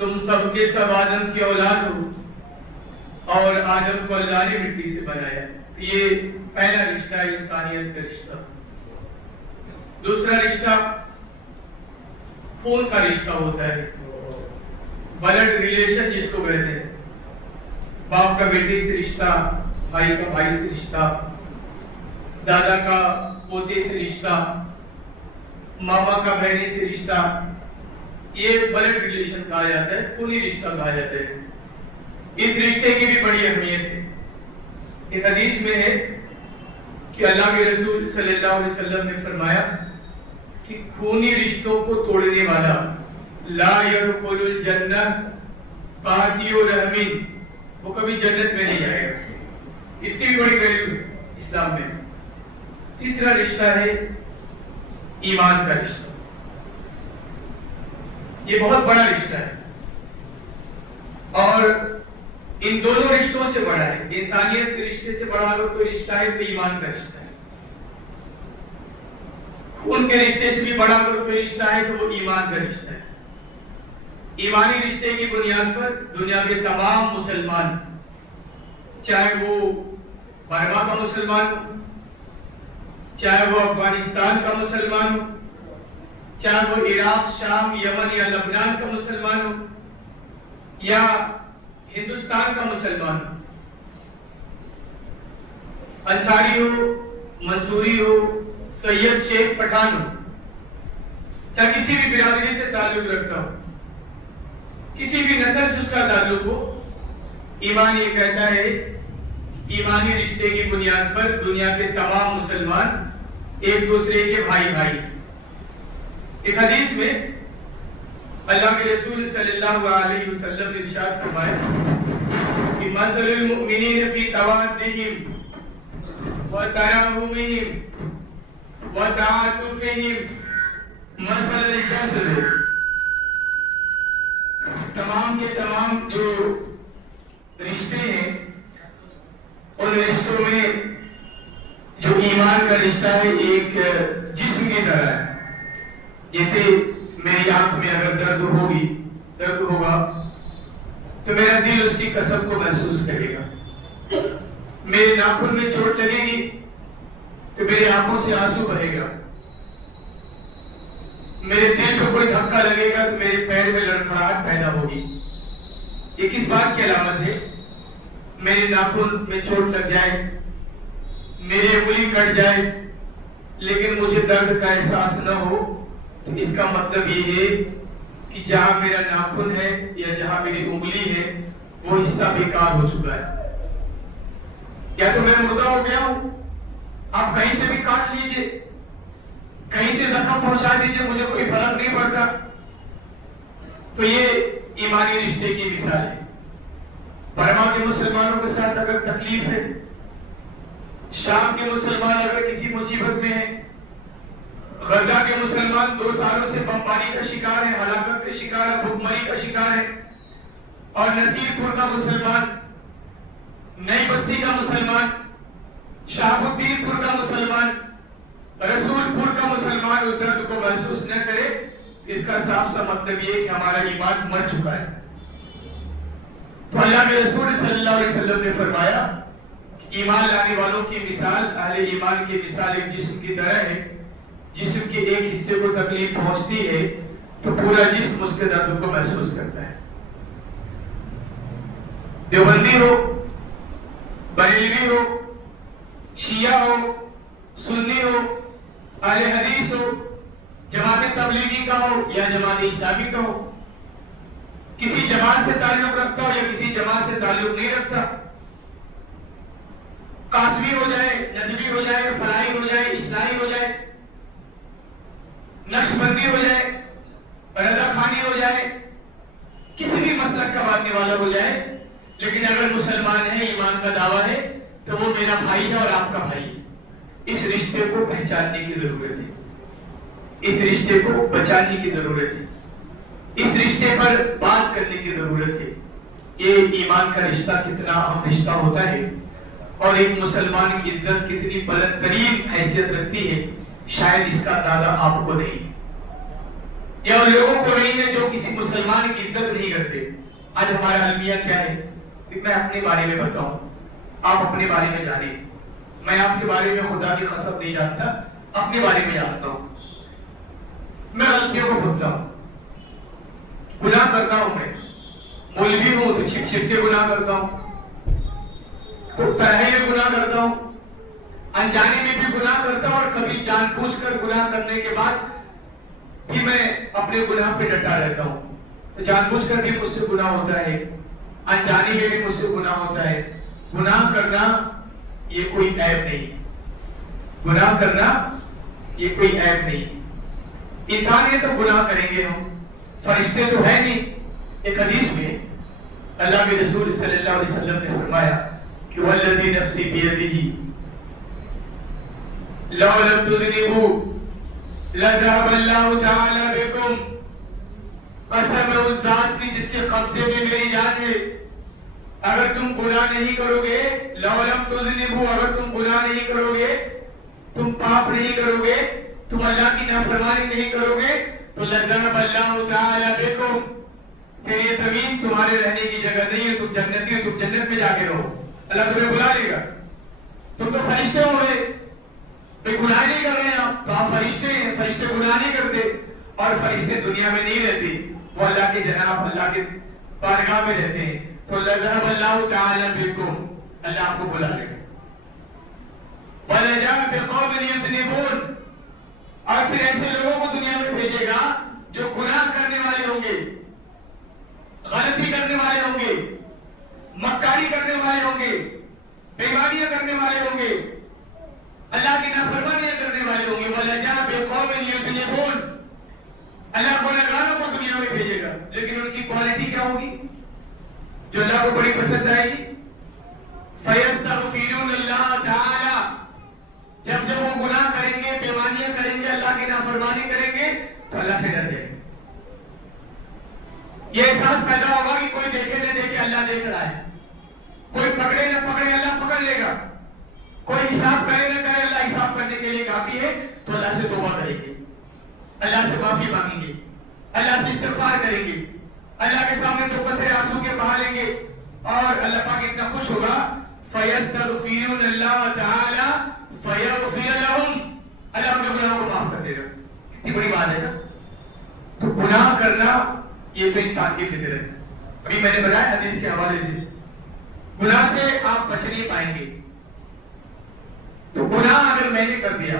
تم سب کے سب آدم کی اولاد ہو اور آدم کو اللہ نے مٹی سے بنایا. یہ پہلا رشتہ ہے انسانیت کا رشتہ. دوسرا رشتہ خون کا رشتہ ہوتا ہے, بلڈ ریلیشن جس کو کہتے ہیں. باپ کا بیٹے سے رشتہ, بھائی کا بھائی سے رشتہ, دادا کا پوتے سے رشتہ, ماما کا بہنی سے رشتہ. یہ بلڈ ریلیشن کہا جاتا ہے, خونی رشتہ کہا جاتا ہے. اس رشتے کی بھی بڑی اہمیت ہے. ایک حدیث میں ہے کہ اللہ کے رسول صلی اللہ علیہ وسلم نے فرمایا کہ خونی رشتوں کو توڑنے والا لا يدخل الجنہ قاطع رحم, وہ کبھی جنت میں نہیں جائے گا. اس کی بھی بڑی ویلیو ہے اسلام میں. تیسرا رشتہ ہے ایمان کا رشتہ. یہ بہت بڑا رشتہ ہے اور ان دونوں رشتوں سے بڑا ہے. انسانیت کے رشتے سے بڑا اگر کوئی رشتہ ہے تو ایمان کا رشتہ ہے. خون کے رشتے سے بھی بڑا اگر کوئی رشتہ ہے تو وہ ایمان کا رشتہ ہے. ایمانی رشتے کی بنیاد پر دنیا کے تمام مسلمان, چاہے وہ برما کا مسلمان ہو, چاہے وہ افغانستان کا مسلمان ہو, چاہے وہ عراق, شام, یمن یا لبنان کا مسلمان ہو, یا ہندوستان کا مسلمان ہو, انصاری ہو, منصوری ہو, سید, شیخ, پٹھان ہو, چاہے کسی بھی برادری سے تعلق رکھتا ہو, کسی بھی نسل سے اس کا تعلق ہو, ایمان یہ کہتا ہے ایمانی رشتے کی بنیاد پر دنیا کے تمام مسلمان ایک دوسرے کے بھائی بھائی. ایک حدیث میں اللہ کے رسول صلی اللہ علیہ وسلم نے ارشاد فرمایا کہ مثل المؤمنین فی توادہم وتراحمہم وتعاطفہم مثل الجسد. تمام کے تمام جو رشتے ہیں ان رشتوں میں جو ایمان کا رشتہ ہے ایک جسم کی طرح ہے. جیسے میری آنکھ میں اگر درد ہوگا تو میرا دل اس کی کسب کو محسوس کرے گا. میرے ناخن میں چوٹ لگے گی تو میری آنکھوں سے آنسو بہے گا. میرے دل پہ کوئی دھکا لگے گا تو میرے پیر میں لڑکھڑاہٹ پیدا ہوگی. یہ کس بات کی علامت ہے؟ میرے ناخن میں چوٹ لگ جائے, میری انگلی کٹ جائے, لیکن مجھے درد کا احساس نہ ہو, تو اس کا مطلب یہ ہے کہ جہاں میرا ناخن ہے یا جہاں میری انگلی ہے وہ حصہ بیکار ہو چکا ہے. یا تو میں مردہ ہو گیا ہوں, آپ کہیں سے بھی کاٹ لیجئے, کہیں سے زخم پہنچا دیجئے, مجھے کوئی فرق نہیں پڑتا. تو یہ ایمانی رشتے کی مثال ہے. برما کے مسلمانوں کے ساتھ اگر تکلیف ہے, شام کے مسلمان اگر کسی مصیبت میں ہیں, غزہ کے مسلمان 2 سالوں سے بمباری کا شکار ہے, ہلاکت کا شکار ہے, بھوکمری کا شکار ہے, اور نصیر پور کا مسلمان, نئی بستی کا مسلمان, شہاب الدین پور کا مسلمان, رسول پور کا مسلمان اس درد کو محسوس نہ کرے, تو اس کا صاف سا مطلب یہ ہے کہ ہمارا ایمان مر چکا ہے. تو اللہ کے رسول صلی اللہ علیہ وسلم نے فرمایا ایمان لانے والوں کی مثال, اہل ایمان کی مثال ایک جسم کی طرح ہے. جسم کے ایک حصے کو تکلیف پہنچتی ہے تو پورا جسم اس کے درد کو محسوس کرتا ہے. دیوبندی ہو, بریلوی ہو, شیعہ ہو, سنی ہو, اہل حدیث ہو, جماعت تبلیغی کا ہو یا جماعت اسلامی کا ہو, کسی جماعت سے تعلق رکھتا ہو یا کسی جماعت سے تعلق نہیں رکھتا, قاسمی ہو جائے, ندوی ہو جائے, فلاحی ہو جائے, اصلاحی ہو جائے, نقشبندی ہو جائے, رضا خانی ہو جائے, کسی بھی مسلک کا ماننے والا ہو جائے, لیکن اگر مسلمان ہے, ایمان کا دعویٰ ہے, تو وہ میرا بھائی ہے اور آپ کا بھائی ہے. اس رشتے کو پہچاننے کی ضرورت ہے, اس رشتے کو بچانے کی ضرورت ہے, اس رشتے پر بات کرنے کی ضرورت ہے. یہ ایمان کا رشتہ کتنا اہم رشتہ ہوتا ہے اور ایک مسلمان کی عزت کتنی بلند ترین حیثیت رکھتی ہے, شاید اس کا اندازہ آپ کو نہیں. یا ان لوگوں کو نہیں ہے جو کسی مسلمان کی عزت نہیں کرتے. آج ہمارا المیہ کیا ہے؟ میں اپنے بارے میں بتاؤں, آپ اپنے بارے میں جانیں. میں آپ کے بارے میں خدا کی قسم نہیں جانتا, اپنے بارے میں جانتا ہوں. میں غلطیوں کو بھولتا ہوں, گناہ کرتا ہوں. میں مولوی ہوں تو چھپ چھپ کے گناہ کرتا ہوں, تو تنہائی میں گناہ کرتا ہوں, انجانے میں بھی گناہ کرتا ہوں, اور کبھی جان بوجھ کر گناہ کرنے کے بعد بھی میں اپنے گناہ پہ ڈٹا رہتا ہوں. تو جان بوجھ کر بھی مجھ سے گناہ ہوتا ہے, انجانے میں بھی مجھ سے گناہ ہوتا ہے. گناہ کرنا یہ کوئی عیب نہیں, گناہ کرنا یہ کوئی عیب نہیں. انسان ہے تو گناہ کریں گے ہم, فرشتے تو ہے نہیں. ایک حدیث میں اللہ کے رسول صلی اللہ علیہ وسلم نے فرمایا کہ والذی نفسی بیدہ لو لم تذنبوا لذهب اللہ تعالی بکم. قسم ہے اس ذات کی جس کے قبضے میں میری جان ہے, اگر تم گناہ نہیں کرو گے, لو لم تذنبوا, اگر تم گناہ نہیں کرو گے, تم پاپ نہیں کرو گے, تم اللہ کی نافرمانی نہیں کرو گے, تو لذهب اللہ تعالی بکم, پھر یہ زمین تمہارے رہنے کی جگہ نہیں ہے, تم جنتی ہو, تم جنت میں جا کے رہو, اللہ تمہیں بلا لے گا. تم تو فرشتے ہو گئے, بے گناہ نہیں کر رہے ہیں آپ, تو آپ فرشتے ہیں, فرشتے گناہ نہیں کرتے, اور فرشتے دنیا میں نہیں رہتے, وہ اللہ کے جناب اللہ کے بارگاہ میں رہتے ہیں. تو لذهب اللہ تعالی بکم, اللہ آپ کو بلا لے گا. وَلَجَاءَ بِقَوْمٍ يُذْنِبُونَ, اور پھر ایسے لوگوں کو دنیا میں بھیجے گا جو گناہ کرنے والے ہوں گے, غلطی کرنے والے ہوں گے, مکاری کرنے والے ہوں گے, بیماریاں کرنے والے ہوں گے, اللہ کی نافرمانیاں کرنے والے ہوں گے. وَلَجَاءَ بِقَوْمٍ يُذْنِبُونَ, اللہ گنہگاروں کو دنیا میں بھیجے گا, لیکن ان کی کوالٹی کیا ہوگی جو اللہ کو بڑی پسند آئے گی؟ فَيَسْتَغْفِرُونَ اللَّهَ تَعَالَى, جب وہ گناہ کریں گے, بیماریاں کریں گے, اللہ کی نافرمانی کریں گے, تو اللہ سے ڈر جائیں گے. یہ احساس پیدا ہوگا کہ کوئی دیکھے نہ دیکھے, اللہ دیکھ رہا ہے. کوئی پکڑے نہ پکڑے, اللہ پکڑ لے گا. کوئی حساب کرے نہ کرے, اللہ حساب کرنے کے لیے کافی ہے. تو اللہ سے توبہ کریں گے, اللہ سے معافی مانگیں گے, اللہ سے استغفار کریں گے, اللہ کے سامنے دو قطرے آنسو کے بہا لیں گے, اور اللہ پاک اتنا خوش ہوگا فَيَسْتَغْفِرُونَ اللَّهَ تَعَالَى فَيَغْفِرَ لَهُمْ, اللہ اپنے گناہوں کو معاف کر دے گا. کتنی بڑی بات ہے نا. تو گناہ کرنا یہ تو انسان کی فطرت ہے. ابھی میں نے بتایا حدیث کے حوالے سے, گناہ سے آپ بچ نہیں پائیں گے. تو گناہ اگر میں نے کر دیا,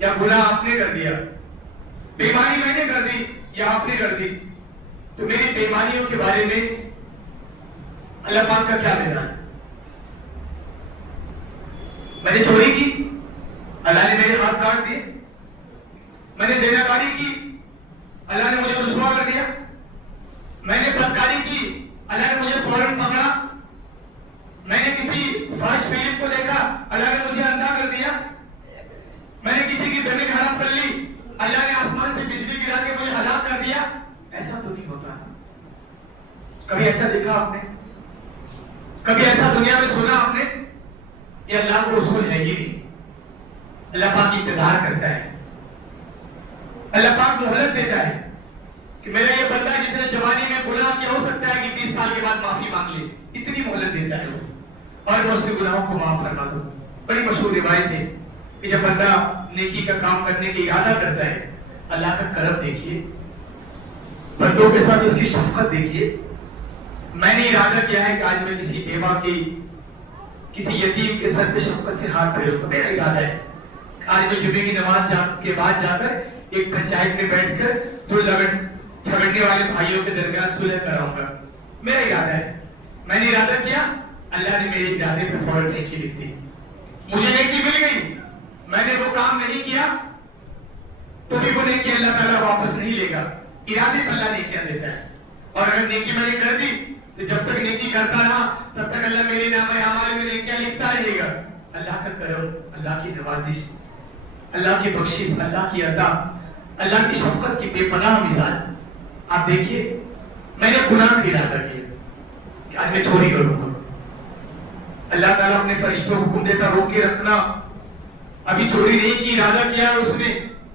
یا گناہ آپ نے کر دیا, بیماری میں نے کر دی یا آپ نے کر دی, تو میری بیماریوں کے بارے میں اللہ پاک کا کیا مزاج ہے؟ میں نے چوری کی, اللہ نے میرے ہاتھ کاٹ دیے. میں نے زناکاری کی, اللہ نے مجھے رسوا کر دیا. میں نے بدکاری کی, اللہ نے مجھے فوراً پکڑا. میں نے کسی فحش فلم کو دیکھا, اللہ نے مجھے اندھا کر دیا. میں نے کسی کی زمین ہڑپ کر لی, اللہ نے آسمان سے بجلی گرا کے مجھے ہلاک کر دیا. ایسا تو نہیں ہوتا. کبھی ایسا دیکھا آپ نے؟ کبھی ایسا دنیا میں سنا آپ نے؟ یہ اللہ کو اصول ہے ہی نہیں. اللہ پاک انتظار کرتا ہے, اللہ پاک مہلت دیتا ہے کہ میرا یہ بندہ جس نے جوانی میں گناہ کیا, ہو سکتا ہے کہ 20 سال کے بعد معافی مانگ لے. اتنی مہلت دیتا ہے وہ, اور میں اس کے گناہوں کو معاف فرما دوں. بڑی مشہور روایت ہے کہ جب بندہ نیکی کا کام کرنے کی ارادہ کرتا ہے, اللہ کا کرم دیکھیے, بندوں کے ساتھ اس کی شفقت دیکھیے. میں نے ارادہ کیا ہے کہ آج میں کسی بیوہ کی, کسی یتیم کے سر پہ شفقت سے ہاتھ پھیروں گا. میرا ارادہ ہے آج میں جمعے کی نماز کے بعد جا کر ایک پنچایت میں بیٹھ کر تو جھگڑنے والے بھائیوں کے درمیان صلح کراؤں گا. میرا ارادہ ہے. میں نے ارادہ کیا, اللہ نے میرے ارادے پہ فوراً نیکی لکھ دی, مجھے نیکی مل گئی. میں نے وہ کام نہیں کیا تو بھی وہ نیکی اللہ تعالیٰ واپس نہیں لے گا. ارادے پہ اللہ نیکیاں دیتا ہے. اور اگر نیکی میں نے کر دی تو جب تک نیکی کرتا رہا تب تک اللہ میری نام اعمال میں نیکیاں لکھتا رہے گا. اللہ کا کرم, اللہ کی نوازش, اللہ کی بخشش, اللہ کی عطا, اللہ کی شفقت کی بے پناہ مثال. آپ دیکھیے, میں نے گناہ کا ارادہ کیا کہ آج میں چوری کروں گا. اللہ تعالیٰ اپنے فرشتوں کو حکم دیتا روک کے رکھنا. ابھی چوری نہیں کی, ارادہ کیا اس نے,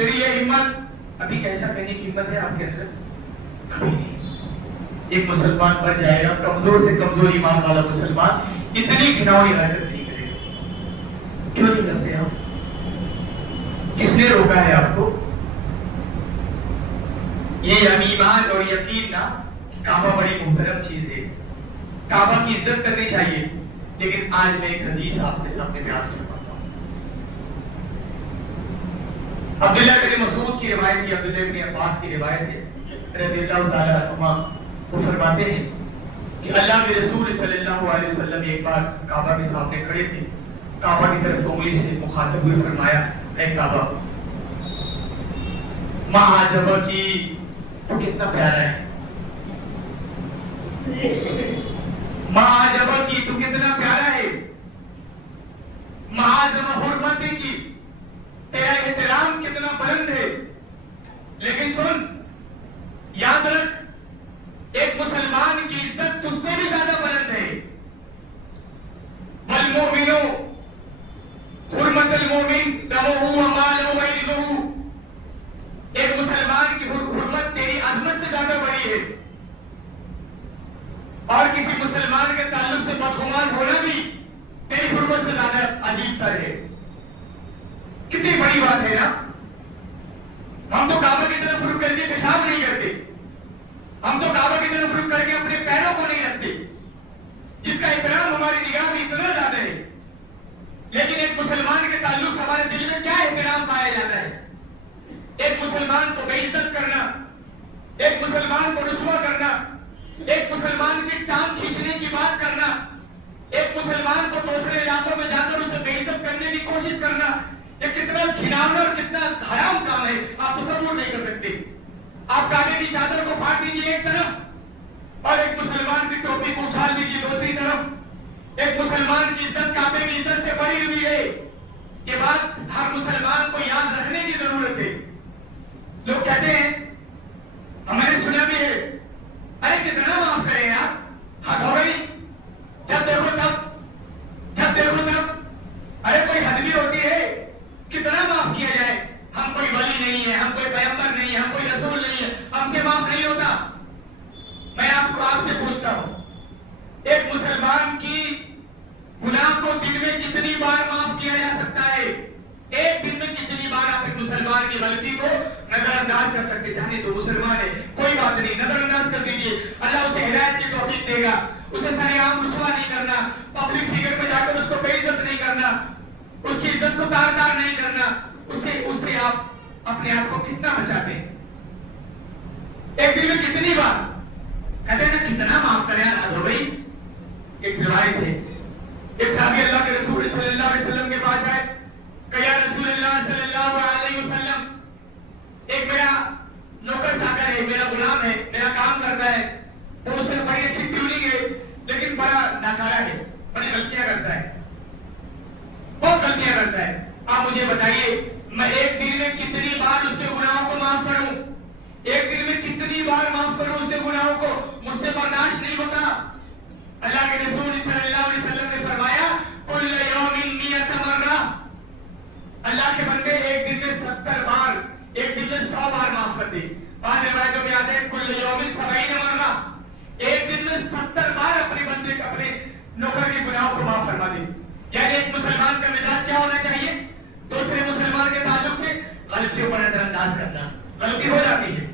پھر یہ ہمت ابھی کیسا کرنے کی ہمت ہے آپ کے اندر؟ کبھی نہیں. ایک مسلمان بن جائے گا کمزور سے کمزور ایمان والا مسلمان اتنی گھناؤنی حرکت نہیں کرے گا. کیوں نہیں کرتے آپ؟ کس نے روکا ہے آپ کو؟ یہ ایمان اور یقین نا کعبہ بڑی محترم چیز ہے, کعبہ کی عزت کرنی چاہیے. لیکن آج میں ایک حدیث آپ کے سامنے بیان فرماتا ہوں. عبداللہ بن مسعود کی روایت ہے, عبداللہ بن عباس کی روایت ہے رضی اللہ تعالیٰ عنہما. وہ فرماتے ہیں کہ اللہ کے رسول صلی اللہ علیہ وسلم ایک بار کعبہ کے سامنے کھڑے تھے, کعبہ کی طرف انگلی سے مخاطب ہوئے فرمایا, اے کعبہ ما عجبہ کی تو کتنا پیارا ہے, ما عجبہ کی تو کتنا پیارا ہے, معاذم حرمت کی تیرا احترام کتنا بلند ہے. لیکن سن, یاد رکھ ایک مسلمان کی عزت تجھ سے بھی زیادہ بلند ہے. والمؤمن حرمت المؤمن دمہ و مالہ و عرضہ, ایک مسلمان کی حرمت تیری عظمت سے زیادہ بڑی ہے, اور کسی مسلمان کے تعلق سے بدگمان ہونا بھی تیری حرمت سے زیادہ عظیم تر ہے. کتنی بڑی بات ہے نا. ہم تو کعبہ کی طرف رخ کر کے پیشاب نہیں کرتے, ہم تو کعبہ کی طرف رخ کر کے اپنے پیروں کو نہیں رکھتے, جس کا احترام ہماری نگاہ میں اتنا زیادہ ہے. لیکن ایک مسلمان کے تعلق سے ہمارے دل میں کیا احترام پایا جاتا ہے؟ ایک مسلمان کو بے عزت کرنا, ایک مسلمان کو رسوا کرنا, ایک مسلمان کی ٹانگ کھینچنے کی بات کرنا, ایک مسلمان کو دوسرے علاقوں میں جا کر اسے بے عزت کرنے کی کوشش کرنا, یہ کتنا گھناؤنا اور کتنا حرام کام ہے, آپ تصور نہیں کر سکتے. آپ کعبے کی چادر کو پھاڑ دیجیے ایک طرف, اور ایک مسلمان کی ٹوپی کو اچھال دیجیے دوسری طرف. ایک مسلمان کی عزت کعبے کی عزت سے بڑی ہوئی ہے. یہ بات ہر مسلمان کو یاد رکھنے کی ضرورت ہے. لوگ کہتے ہیں, ہمارے سنا بھی ہے, ارے کتنا معاف کریں آپ, حد ہو گئی, جب دیکھو تب, جب دیکھو تب, ارے کوئی حد بھی ہوتی ہے, کتنا معاف کیا جائے, ہم کوئی ولی نہیں ہے, ہم کوئی پیغمبر نہیں ہے, ہم کوئی رسول نہیں ہے, ہم سے معاف نہیں ہوتا. میں آپ سے پوچھتا ہوں, ایک مسلمان کی گناہ کو دن میں کتنی بار معاف کیا جا سکتا ہے؟ ایک دن میں کتنی بار آپ ایک مسلمان کی غلطی کو نظر انداز کر سکتے؟ جانے تو مسلمان ہے, کوئی بات نہیں, نظر انداز کر دیجیے, اللہ اسے ہدایت کی توفیق دے گا. اسے سارے عام رسوا نہیں کرنا, پبلک فگر پہ جا کر اس کو بے عزت نہیں کرنا, اس کی عزت کو تار تار نہیں کرنا. اسے آپ اپنے آپ کو کتنا بچاتے ہیں؟ ایک دن میں کتنی بار کہتے ہیں نا, کتنا معاف کریں یار, ہو بھائی. ایک روایت ہے, ایک صحابی اللہ کے رسول صلی اللہ علیہ وسلم کے پاس آئے کہ یا رسول اللہ صلی اللہ علیہ وسلم, ایک میرا نوکر چاکر ہے, میرا غلام ہے, میرا کام کرتا ہے, وہ اسے بڑی اچھی ٹیوننگ ہے, لیکن بڑا ناکارہ ہے, بڑی غلطیاں کرتا ہے, بہت غلطیاں کرتا ہے. آپ مجھے بتائیے, میں ایک دن میں کتنی بار اس کے گناہوں کو معاف کروں؟ ایک دن میں کتنی بار معاف کروں اس کے گناہوں کو؟ مجھ سے برداشت نہیں ہوتا. اللہ کے رسول صلی اللہ علیہ وسلم نے فرمایا, کل یوم 100 مرہ, اللہ کے بندے ایک دن میں 70 بار, ایک دن میں 100 بار معاف کر دے. بعض روایتوں میں آتے ہیں کل یوم 70 مرہ, ایک دن میں 70 بار اپنے بندے کا, اپنے نوکر کے گناہوں کو معاف فرما دے. یعنی ایک مسلمان کا مزاج کیا ہونا چاہیے؟ دوسرے مسلمان کے تعلق سے غلطیوں پر نظر انداز کرنا. غلطی ہو جاتی ہے,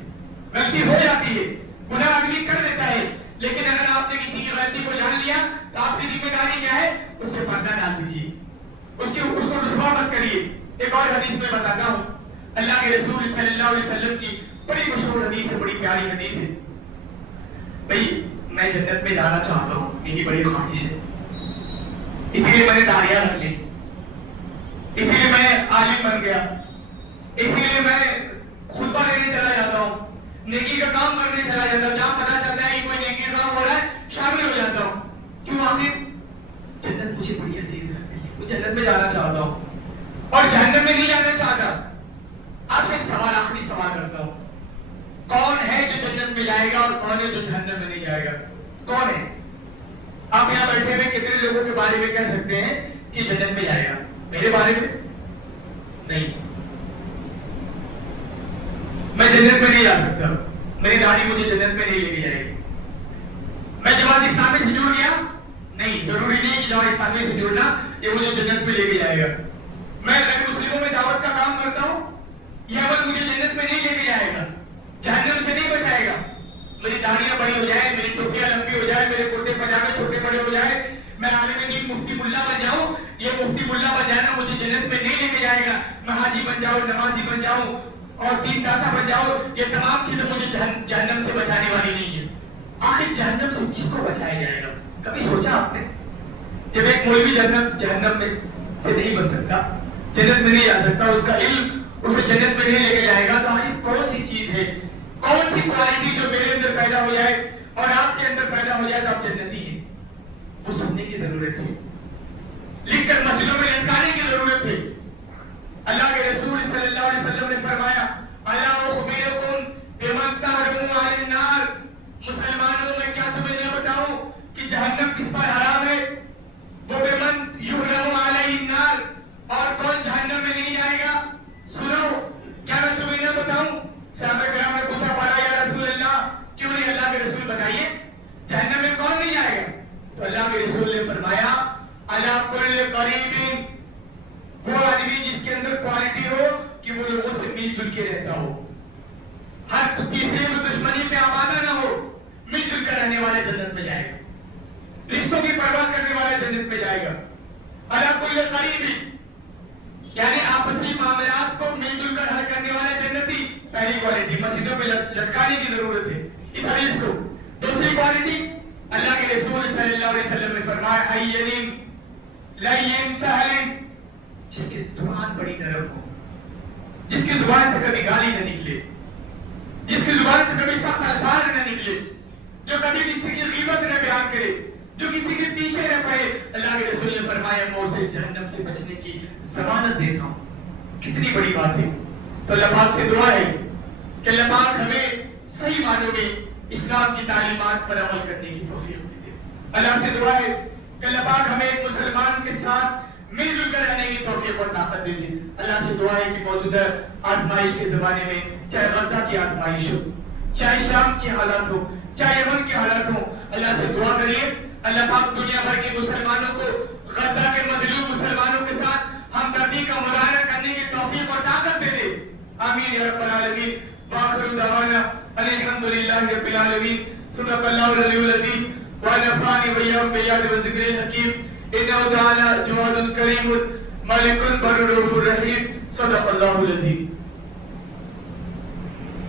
غلطی ہو جاتی ہے, گناہ آدمی کر لیتا ہے, لیکن اگر آپ نے کسی کی غلطی کو جان لیا تو آپ کی ذمہ داری کیا ہے؟ اس پہ پردہ ڈال دیجیے, اس کو رسوا مت کریے. ایک اور حدیث میں بتاتا ہوں, اللہ کے رسول صلی اللہ علیہ وسلم کی بڑی مشہور حدیث ہے, بڑی پیاری حدیث ہے. بھئی میں جنت میں جانا چاہتا ہوں, میری بڑی خواہش ہے, اسی لیے میں نے داڑیاں رکھ لی, اسی لیے میں عالم بن گیا, اسی لیے میں خطبہ دینے چلا جاتا ہوں, نیکی کا کام کرنے چلا جاتا ہوں, جہاں پتا چلتا ہے کہ کوئی نیکی کا کام ہو رہا ہے شامل ہو جاتا ہوں. کیوں؟ آخر جنت مجھے بڑی عزیز لگتی ہے, میں جنت میں جانا چاہتا ہوں اور جہنم میں نہیں جانا چاہتا. آپ سے ایک سوال, آخری سوال کرتا ہوں, کون ہے جو جنت میں جائے گا اور کون ہے جو جہنم میں نہیں جائے گا؟ کون ہے؟ آپ یہاں بیٹھے ہوئے کتنے لوگوں کے بارے میں کہہ سکتے ہیں کہ جنت میں جائے گا؟ میرے بارے میں نہیں. جنت میں نہیں جا سکتا، میری داڑھی مجھے جنت میں نہیں لے کے جائے گی۔ میں جماعت اسلامی سے جڑ گیا، نہیں، ضروری نہیں کہ جماعت اسلامی سے جڑنا یہ مجھے جنت میں لے کے جائے گا۔ میں غیر مسلموں میں دعوت کا کام کرتا ہوں، یہ عمل مجھے جنت میں نہیں لے کے جائے گا، جہنم سے نہیں بچائے گا۔ میری داڑیاں بڑی ہو جائے، میری ٹوپیاں لمبی ہو جائے، میرے کرتے پاجامے چھوٹے بڑے ہو جائے، میں عالم دین مفتی ملا بن جاؤں، یہ مفتی ملا بن جانا مجھے جنت میں نہیں لے کے جائے گا۔ میں حاجی بن جاؤں، نمازی بن جاؤں اور دین داتا بن جاؤں، یہ تمام چیزیں مجھے جہنم سے بچانے والی نہیں ہے۔ آخر جہنم سے کس کو بچایا جائے گا؟ کبھی سوچا آپ نے؟ جب ایک مولوی جہنم میں سے نہیں بچ سکتا، جنت میں نہیں جا سکتا، اس کا علم اسے جنت میں نہیں لے کے جائے گا، تو آخر کون سی چیز ہے، کون سی کوالٹی جو میرے اندر پیدا ہو جائے اور آپ کے اندر پیدا ہو جائے تو آپ جنتی ہیں؟ وہ سننے کی ضرورت ہے، لکھ کر مسجدوں میں لٹکانے کی ضرورت ہے۔ اللہ کے رسول صلی اللہ علیہ وسلم نے فرمایا، الا اخبرکم بمن تحرم علی النار، مسلمانوں میں کیا تمہیں نہ بتاؤں کہ جہنم کس پر حرام ہے؟ وہ بمن یحرم علی النار، اور کون جہنم میں نہیں جائے گا؟ سنو، کیا میں تمہیں نہ بتاؤں؟ صحابہ کرام نے پوچھا، پڑھا یا رسول اللہ، کیوں نہیں اللہ کے رسول بتائیے، جہنم میں کون نہیں جائے گا؟ تو اللہ کے رسول نے فرمایا، علی کل قریب، وہ آدمی جس کے اندر کوالٹی ہو کہ وہ لوگوں سے مل جل کے رہتا ہو، ہر تیسرے میں دشمنی پہ آبادہ نہ ہو، مل جل کر رہنے والے جنت میں جائے گا، رشتوں کی پرواہ کرنے والے جنت میں جائے گا۔ علی کل قریب یعنی آپسی معاملات کو مل جل کر حل کرنے والے جنتی، پہلی کوالٹی، مسجدوں پہ لٹکانے کی ضرورت ہے اس حدیث کو۔ دوسری کوالٹی، اللہ کے رسول صلی اللہ علیہ وسلم نے فرمایا، حیین لین سہل، جس کی زبان بڑی نرم ہو، جس کی زبان سے کبھی گالی نہ نکلے، جس کی زبان سے کبھی سخت الفاظ نہ نکلے، جو کبھی کسی کی غیبت نہ بیان کرے، جو کسی کے پیچھے نہ پڑے۔ اللہ کے رسول نے فرمایا، میں اسے جہنم سے بچنے کی ضمانت دیتا ہوں۔ کتنی بڑی بات ہے۔ تو اللہ پاک سے دعا ہے کہ اللہ پاک ہمیں صحیح معنوں میں اسلام کی تعلیمات پر عمل کرنے کی توفیق دے۔ اللہ سے دعا ہے کہ اللہ پاک ہمیں ایک مسلمان کے ساتھ مل جل کر رہنے کی توفیق اور طاقت دے دے۔ اللہ سے دعا ہے کہ موجودہ آزمائش کے زمانے میں، چاہے غزہ کی آزمائش ہو، چاہے شام کی حالات ہو، چاہے یمن کی حالات ہو، اللہ سے دعا کریے اللہ پاک دنیا بھر کے مسلمانوں کو، غزہ کے مظلوم مسلمانوں کے ساتھ ہمدردی کا مظاہرہ کرنے کی توفیق اور طاقت دے دے۔ آمین یا رب العالمین۔ وآخر دعوانا الحمدللہ رب العالمین۔ صدق اللہ العلی العظیم ونفعني وإياكم بالآيات والذكر الحكيم إنه تعالى جواد كريم ملك بر رؤوف رحيم صدق الله العظيم۔